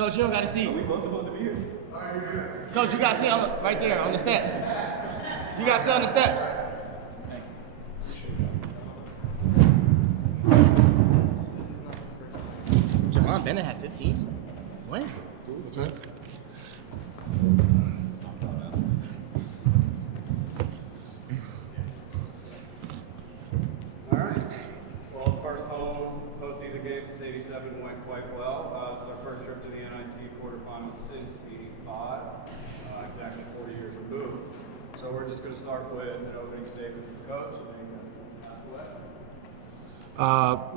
Coach, you don't got to see. Are we both supposed to be here? Coach, you got to see right there on the steps. You got to sit on the steps. Javon Bennett had 15. When? What's that? All right. Well, the first home postseason game since '87 went quite well. It's our first trip to the NIT quarterfinals since '85, exactly 40 years removed. So we're just going to start with an opening statement from the coach, and then you guys can ask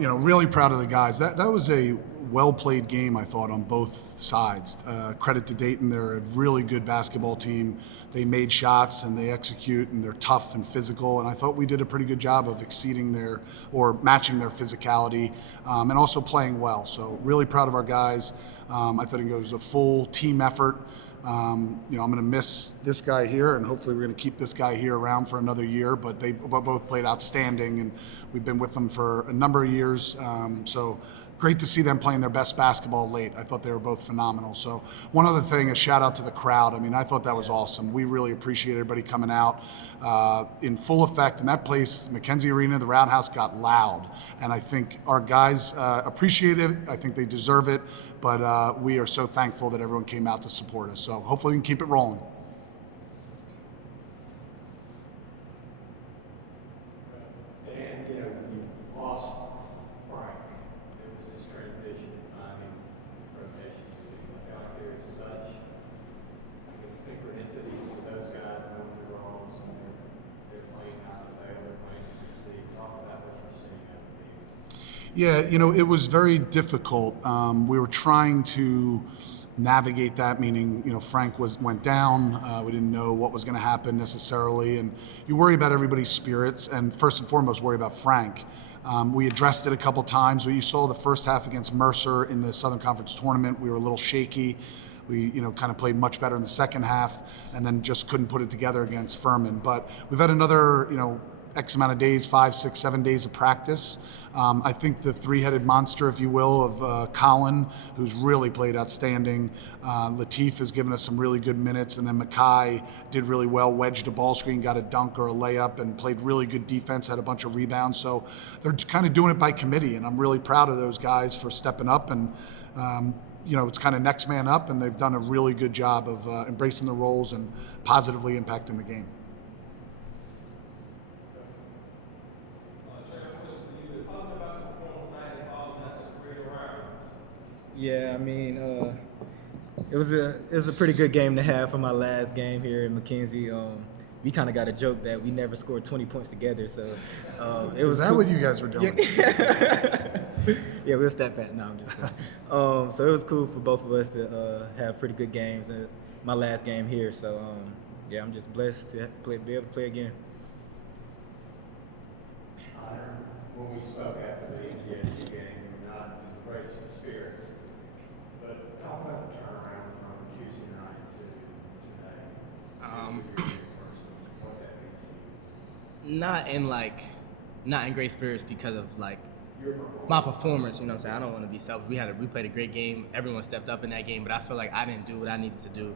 away. Really proud of the guys. That was a well-played game, I thought, on both sides. Credit to Dayton. They're a really good basketball team. They made shots and they execute, and they're tough and physical. And I thought we did a pretty good job of exceeding matching their physicality, and also playing well. So really proud of our guys. I thought it was a full team effort. I'm going to miss this guy here, and hopefully we're going to keep this guy here around for another year. But they both played outstanding, and we've been with them for a number of years. So great to see them playing their best basketball late. I thought they were both phenomenal. So one other thing, a shout out to the crowd. I mean, I thought that was awesome. We really appreciate everybody coming out in full effect. And that place, McKenzie Arena, the Roundhouse, got loud. And I think our guys appreciate it. I think they deserve it. But we are so thankful that everyone came out to support us. So hopefully we can keep it rolling. And, you lost Frank. It was this transition and finding rotation. I feel like there is such synchronicity with those guys knowing their roles, and they're playing out of fail, they're playing to succeed. Talk about what you're seeing out of the game. Yeah, it was very difficult. We were trying to navigate that, meaning, Frank went down. We didn't know what was going to happen necessarily. And you worry about everybody's spirits, and first and foremost, worry about Frank. We addressed it a couple times. You saw the first half against Mercer in the Southern Conference tournament. We were a little shaky. We, kind of played much better in the second half, and then just couldn't put it together against Furman. But we've had another, X amount of days, 5, 6, 7 days of practice. I think the three-headed monster, if you will, of Colin, who's really played outstanding. Latif has given us some really good minutes, and then Makai did really well, wedged a ball screen, got a dunk or a layup, and played really good defense, had a bunch of rebounds. So they're kind of doing it by committee, and I'm really proud of those guys for stepping up. And it's kind of next man up, and they've done a really good job of embracing the roles and positively impacting the game. Yeah, I mean, it was a pretty good game to have for my last game here in McKenzie. We kind of got a joke that we never scored 20 points together, so it was. Is that cool. what you guys were doing? Yeah, we'll step back. No, I'm just kidding. So it was cool for both of us to have pretty good games. My last game here, so yeah, I'm just blessed to be able to play again. When we spoke after the NTSU game, we were not in the greatest of spirits. But talk about the turnaround from Tuesday night to today. What that means to you. Not in great spirits because of Your performance. my performance. You know what I'm saying? I don't want to be selfish. We played a great game. Everyone stepped up in that game, but I feel like I didn't do what I needed to do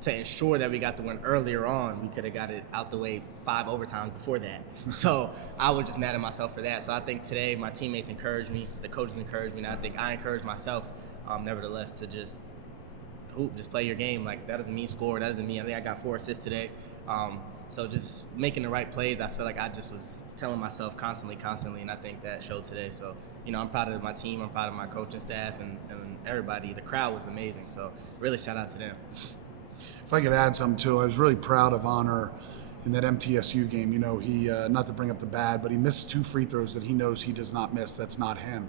to ensure that we got the win earlier on. We could have got it out the way 5 overtimes before that. So I was just mad at myself for that. So I think today my teammates encouraged me, the coaches encouraged me, and I think I encouraged myself, nevertheless, to just play your game. Like, that doesn't mean score. That doesn't mean, I think I got 4 assists today. So just making the right plays, I feel like I just was telling myself constantly, and I think that showed today. So, I'm proud of my team. I'm proud of my coaching staff and everybody. The crowd was amazing. So really shout out to them. If I could add something too, I was really proud of Honor in that MTSU game. He, not to bring up the bad, but he missed 2 free throws that he knows he does not miss. That's not him.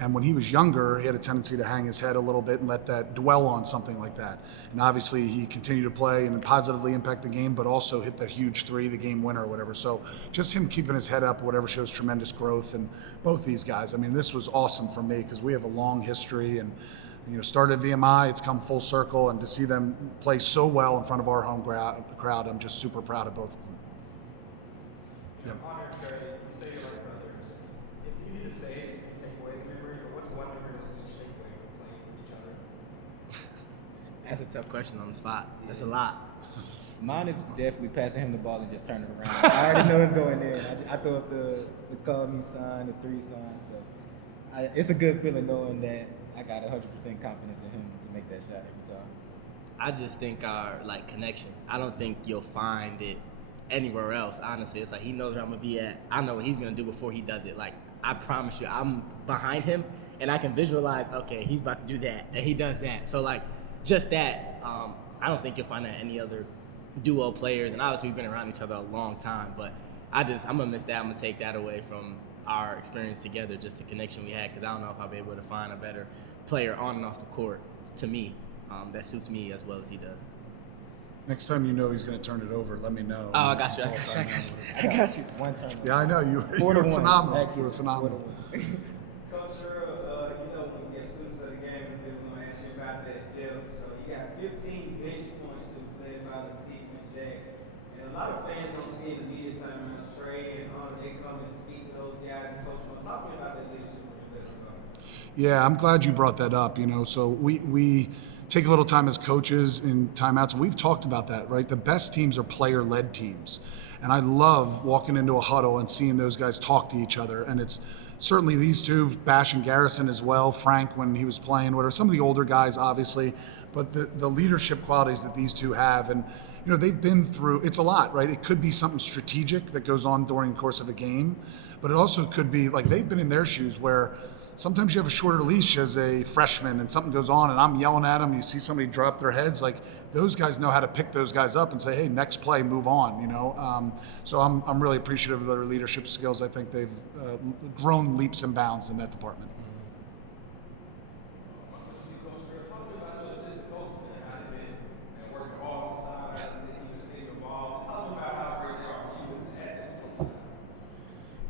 And when he was younger, he had a tendency to hang his head a little bit and let that dwell on something like that. And obviously he continued to play and positively impact the game, but also hit the huge 3, the game winner or whatever. So just him keeping his head up, whatever, shows tremendous growth. And both these guys, I mean, this was awesome for me because we have a long history and, started at VMI, it's come full circle, and to see them play so well in front of our home crowd, I'm just super proud of both of them. Yep. Honor, you say you're like brothers. It's easy to say and take away the memory, but what's one memory that you each take away from playing with each That's a tough question on the spot. That's a lot. Mine is definitely passing him the ball and just turning it around. I already know it's going in. I throw up the call me sign, the 3 sign. So it's a good feeling knowing that I got 100% confidence in him to make that shot every time. I just think our connection. I don't think you'll find it anywhere else. Honestly, it's like he knows where I'm gonna be at. I know what he's gonna do before he does it. Like I promise you, I'm behind him and I can visualize. Okay, he's about to do that, and he does that. So just that. I don't think you'll find that any other duo players. And obviously, we've been around each other a long time. But I'm gonna miss that. I'm gonna take that away from our experience together, just the connection we had. Because I don't know if I'll be able to find a better player on and off the court to me. That suits me as well as he does. Next time you know he's going to turn it over, let me know. Oh, I got you. I got you. One turn. Yeah, I know. You were phenomenal. You were phenomenal. Coach Earl, when we get students of the game, we're going to ask you about that depth. So you got 15 bench points that was led by Latif and Jack. And a lot of fans don't see in the media time as Trey and they come and speak to those guys and coach them. Talk to me about that leadership from the bench. Yeah, I'm glad you brought that up. So we take a little time as coaches in timeouts. We've talked about that, right? The best teams are player-led teams. And I love walking into a huddle and seeing those guys talk to each other. And it's certainly these two, Bash and Garrison as well, Frank when he was playing, whatever, some of the older guys, obviously, but the leadership qualities that these two have. And, they've been through, it's a lot, right? It could be something strategic that goes on during the course of a game, but it also could be they've been in their shoes where sometimes you have a shorter leash as a freshman and something goes on and I'm yelling at them. You see somebody drop their heads. Those guys know how to pick those guys up and say, hey, next play, move on, So I'm really appreciative of their leadership skills. I think they've grown leaps and bounds in that department.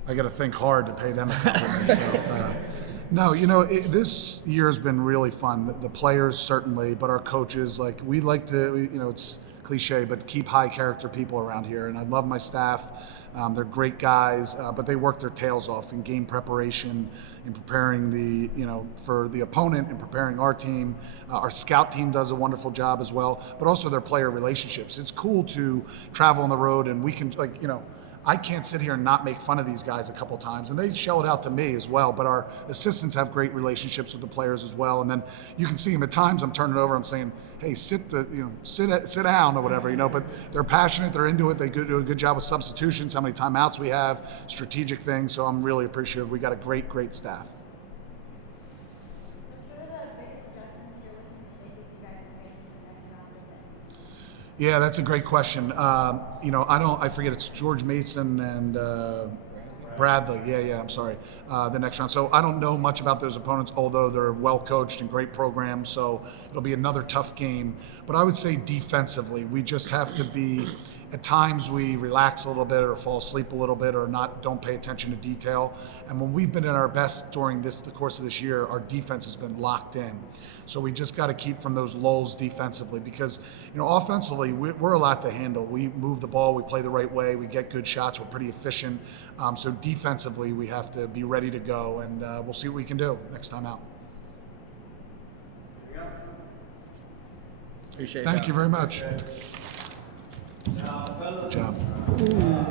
I got to think hard to pay them a compliment. No, this year has been really fun. The players certainly, but our coaches, we like to, it's cliche, but keep high character people around here. And I love my staff. They're great guys, but they work their tails off in game preparation, in preparing for the opponent, and preparing our team. Our scout team does a wonderful job as well, but also their player relationships. It's cool to travel on the road and we can, I can't sit here and not make fun of these guys a couple times, and they shell it out to me as well. But our assistants have great relationships with the players as well, and then you can see them at times. I'm turning it over. I'm saying, "Hey, sit down" or whatever, But they're passionate. They're into it. They do a good job with substitutions, how many timeouts we have, strategic things. So I'm really appreciative. We got a great staff. Yeah, that's a great question. I forget, it's George Mason and Bradley. Yeah, I'm sorry. The next round. So I don't know much about those opponents, although they're well coached and great programs. So it'll be another tough game. But I would say defensively, we just have to be, at times we relax a little bit or fall asleep a little bit or don't pay attention to detail. And when we've been at our best during the course of this year, our defense has been locked in. So we just got to keep from those lulls defensively because, offensively, we're a lot to handle. We move the ball, we play the right way, we get good shots, we're pretty efficient. So defensively, we have to be ready to go, and we'll see what we can do next time out. Appreciate it. Thank you very much. Fellas. Good job.